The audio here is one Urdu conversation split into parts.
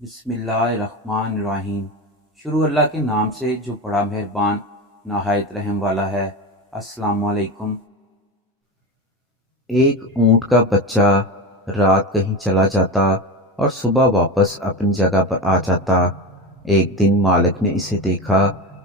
بسم اللہ الرحمن الرحیم۔ شروع اللہ کے نام سے جو بڑا مہربان نہایت رحم والا ہے۔ السلام علیکم۔ ایک اونٹ کا بچہ رات کہیں چلا جاتا اور صبح واپس اپنی جگہ پر آ جاتا۔ ایک دن مالک نے اسے دیکھا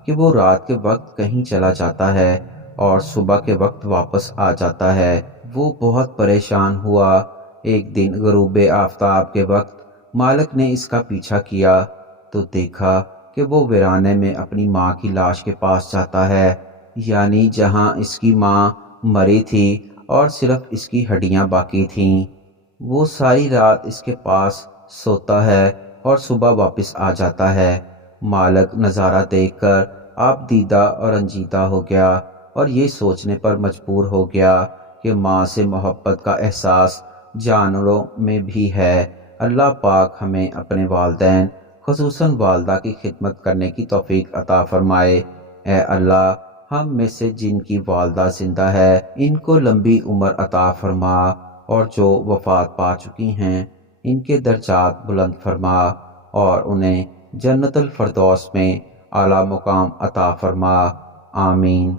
کہ وہ رات کے وقت کہیں چلا جاتا ہے اور صبح کے وقت واپس آ جاتا ہے۔ وہ بہت پریشان ہوا۔ ایک دن غروب آفتاب کے وقت مالک نے اس کا پیچھا کیا تو دیکھا کہ وہ ویرانے میں اپنی ماں کی لاش کے پاس جاتا ہے، یعنی جہاں اس کی ماں مری تھی اور صرف اس کی ہڈیاں باقی تھیں۔ وہ ساری رات اس کے پاس سوتا ہے اور صبح واپس آ جاتا ہے۔ مالک نظارہ دیکھ کر آپ دیدہ اور رنجیدہ ہو گیا اور یہ سوچنے پر مجبور ہو گیا کہ ماں سے محبت کا احساس جانوروں میں بھی ہے۔ اللہ پاک ہمیں اپنے والدین خصوصاً والدہ کی خدمت کرنے کی توفیق عطا فرمائے۔ اے اللہ، ہم میں سے جن کی والدہ زندہ ہے ان کو لمبی عمر عطا فرما، اور جو وفات پا چکی ہیں ان کے درجات بلند فرما اور انہیں جنت الفردوس میں اعلیٰ مقام عطا فرما۔ آمین۔